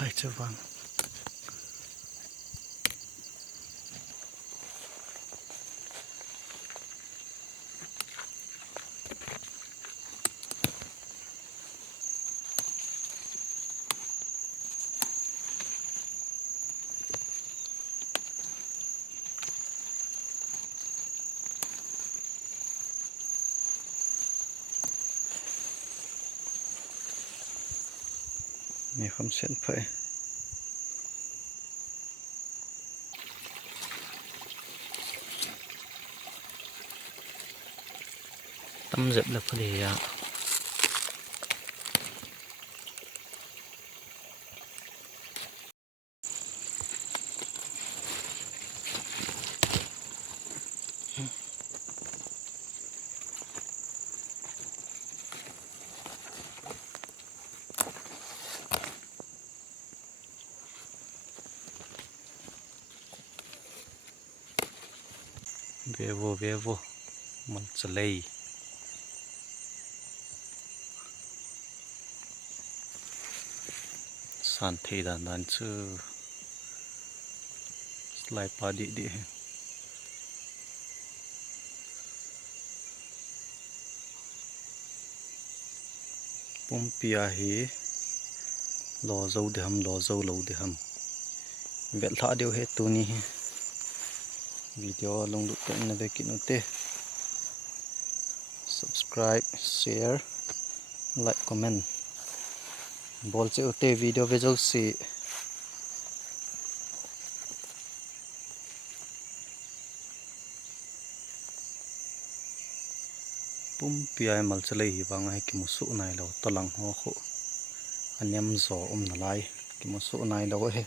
tai chawangมีคำเส้นไฟตำเจ็บแล้วพอดีอ่ะเวโวมันจะเลยสันทีด้านชื่อสไลปาดีปุ่มปีอาฮีลอเจ้าเดิมลอเจ้าเหลาเดิมเวลาเดียวเหตุตัวนี้วิดีโอลงดูเต็มในเบกินอุเต subscribe share like comment บอลเจ้าอุเตวิดีโอเวจสิปุ่มปีไอมัลจะเลยหิบังให้กิมุสุนายเราตลังหัวเขาอันยำโซนลายกิมุสุนายเราเฮ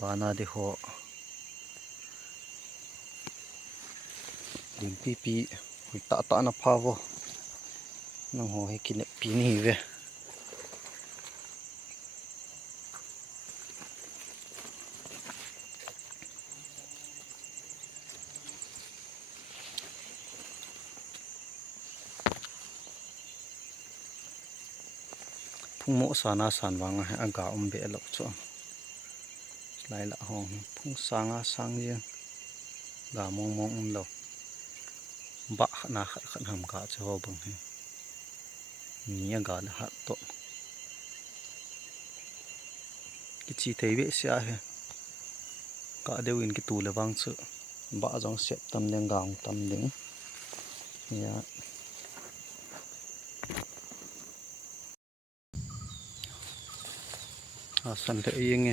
บานาเดโฮดิมปีหุตตานาพาวนังโหให้กินปีนี้เวพุ่งโมสานาสานวังให้อากาศเบลล์จ้ะหลายละห้องพุ่งสางาสางเยี่ยงกามองเราบะนาขันหำกาจะว่าบังให้นี่กาละหัดโตกิจที่เวเสียเหกาเดียวอินกิตูเลวังซึบะจงเสียบตำเลียงกางตำเลียงเนี่ยสันเทยังไง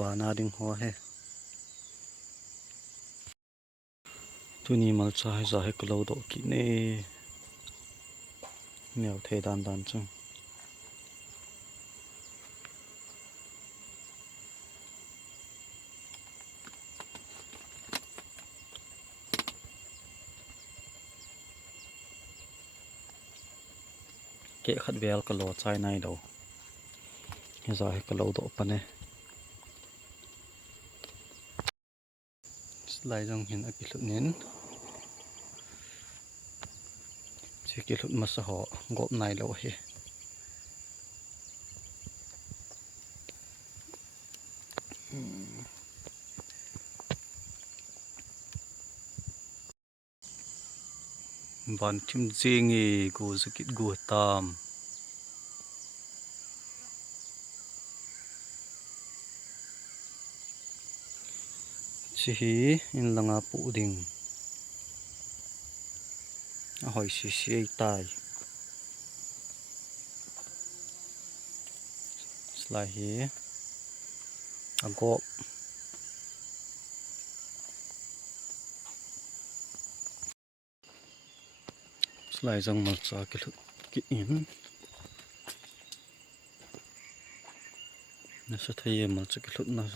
บานาดิงหัวเฮตัวนี้มันจะให้จ่ายกลาวดอกกินเนียวเทดันจังเกะขัดเวลกลอใจในเดาให้จ่ายกลาวดอกปะเนี่ยสไลด์จงเห็นอกิลุนินเชื่อกิลุมาสหอกบในเราเฮบันทิมจิงกูสกิดกูตามสิฮีอินลังอาปูดิงหอยสิเสียตายสลายเฮอากบสลายจังมาจากกิอินน่าจะทายมาจากกิลุน่า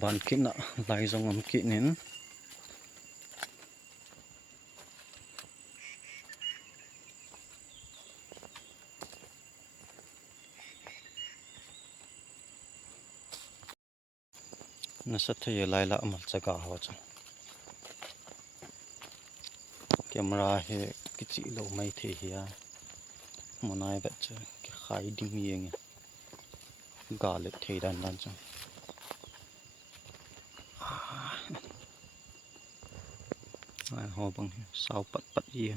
บานกินอะลายจงอันกินนิน Nasataya laila amal jaga hawacha camera he kichi lo mai the hiya monai bacha ke khai dim yeng gale thei dan dan cha ai ho bang sau pat pat ye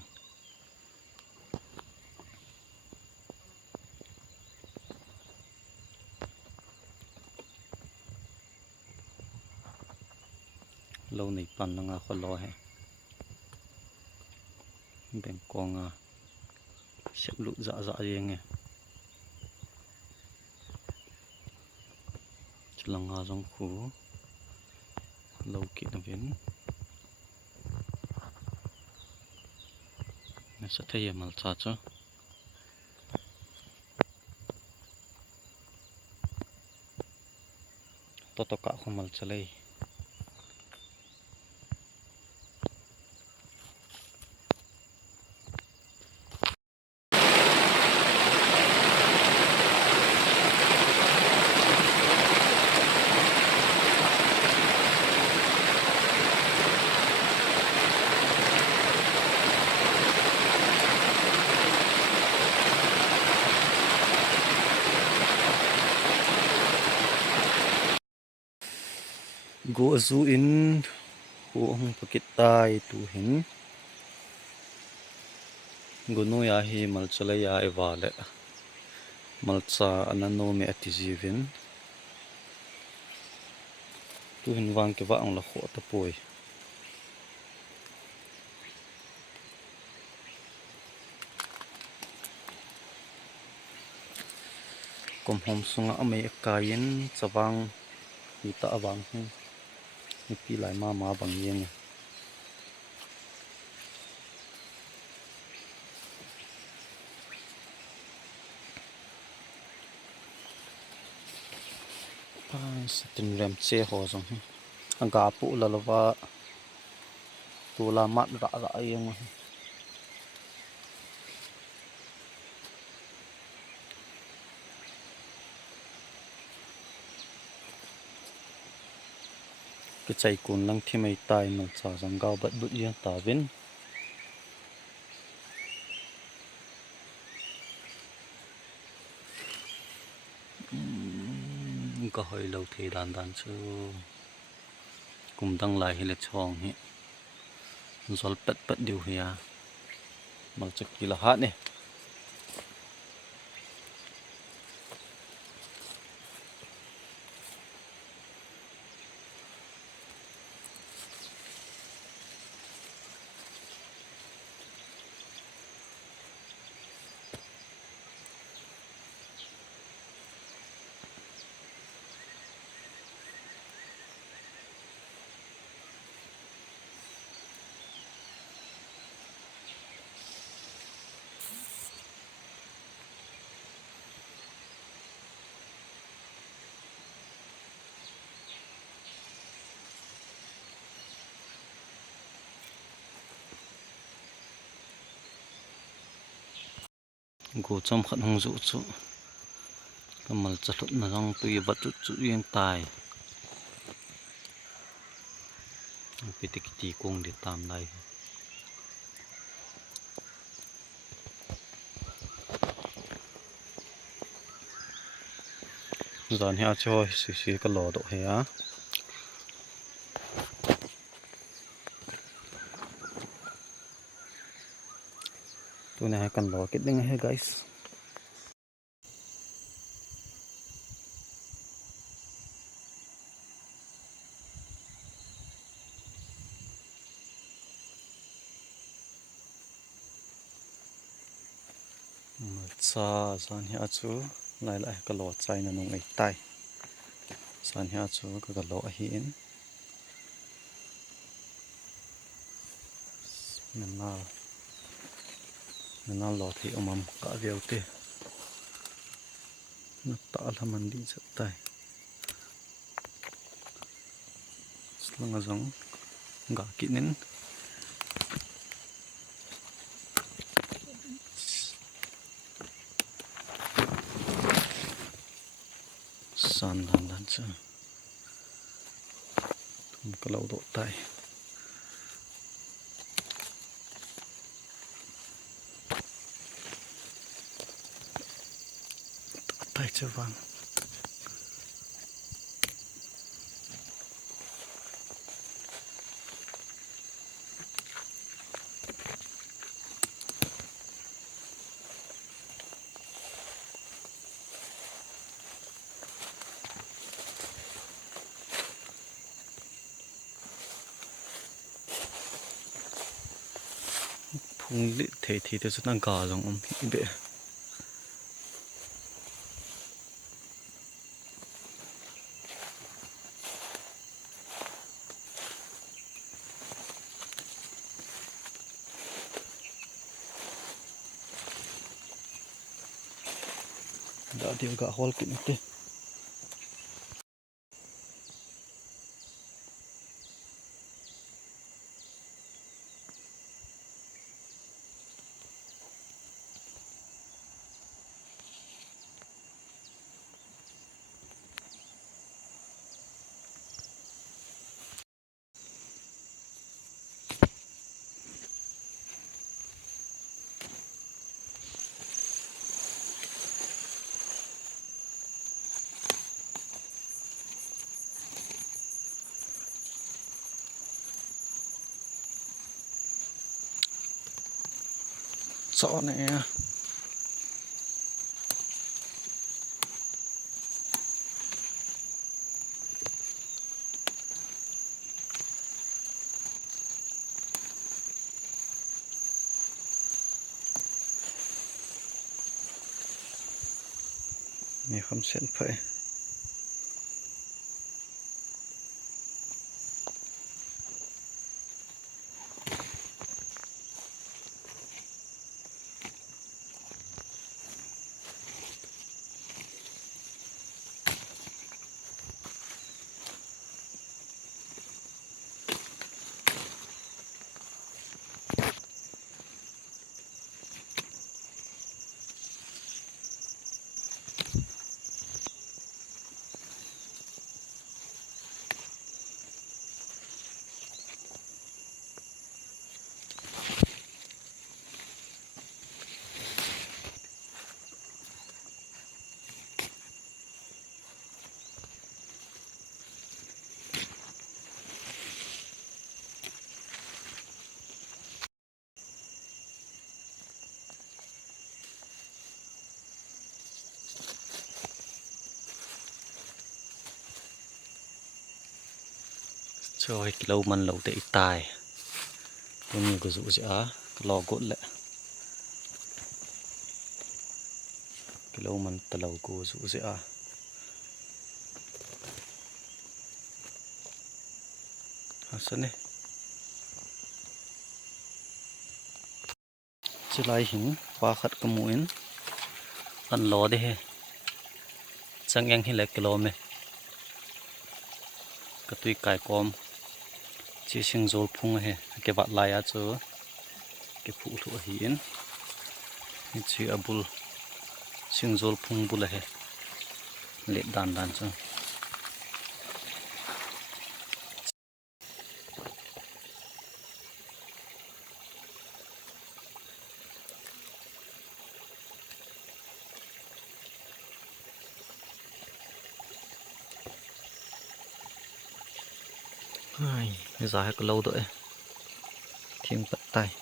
lâu này pan nga kho lo he beng konga sep lu za za yeng chlanga jong khu lâu ki na ven na sa thaya mal cha cha to ka khumal chalai go zu in hong pakitai tu hin gono ya hi malchala ya evale malcha anano me atizivin tu hin wang ke wa ang la kho ta poi kom hom sunga amei kain chawang ita awang ni pi lai ma bang yeng tin rem che ho jong anga pu la lawa tu la mat ra ra yeng cái chạy cuốn lăng thi mấy tài mà xả rằng gạo bật bự yên tả viên có hơi lâu thì đàn đàn chứ cùng đăng lại hay là chong hi rồi bật bật điều hi à mà chắc gì là hát nè go chom khat hong zu chu kamal chathut na rong tui bat chu yeng tai pitikiti kong de tam lai zan ha cho si ka lo do he a tu na kan lo kit ding he guys sa san ha chu lai lai ka lo chai na nong ai tai san ha chu ka lo a hi in na lo thi omam ka veu te na ta la man di chat tai slanga jong ga kinin san dan dan cha ก็เราโดดไตไตจะวางพุงลิเททีจะตั้งกาลงเบะเดี๋ยวก็ฮอลกินติสอนเนี่ยมีคำเส้นไปช่วยกิโลมันเหลาเตะตายตัวนี้ก็สู้จ้ะรอกดแหละกิโลมันตะเหลากูสู้จ้ะสนี่จะไล่หินปลาขัดกระมุนอันรอได้เหสังยังให้เล็กกิโลเมกระตุยไก่กอมจีสิงโจลพุงเหเก็บบัดลายอาเจอเก็บผู้ถูกหินนี่จีอบุลสิงโจลพุงบุลเหเล็ดดานจังbây giờ có lâu rồi thêm bắt tay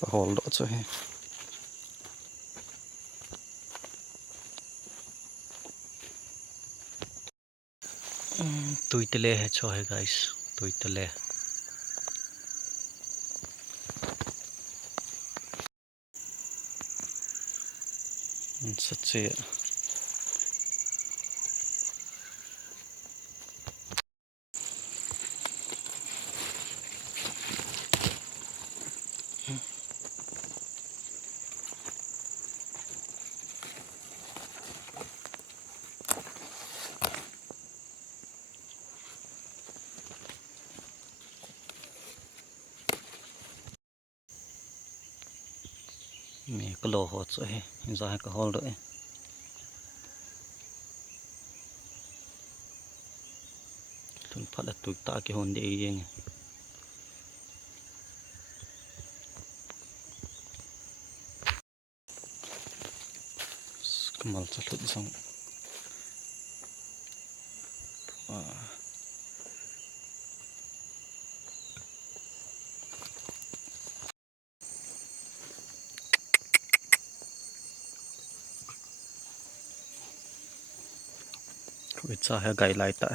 hồ lỗ cho he tui tele hai cho hai guys tui tele सच्चे mẹ có lồ hột rồi giờ hay có hol rồi Kan pada tu tak ke honde yang. Kemal salut sang. Wait sa ha gai lai ta.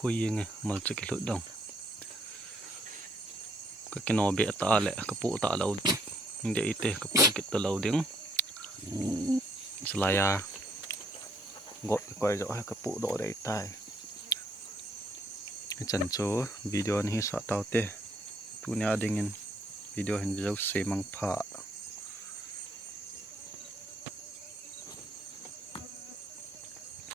Khui nge mal chak lut dong. Ka kino be ta le ka pu ta lau. Hindi ite ka pu kit lau ding. Selaya gọi quay rõ ka pu do dai tai. Chan cho video ni sa tau te. Tu nya dingin video hin jau se mang pha.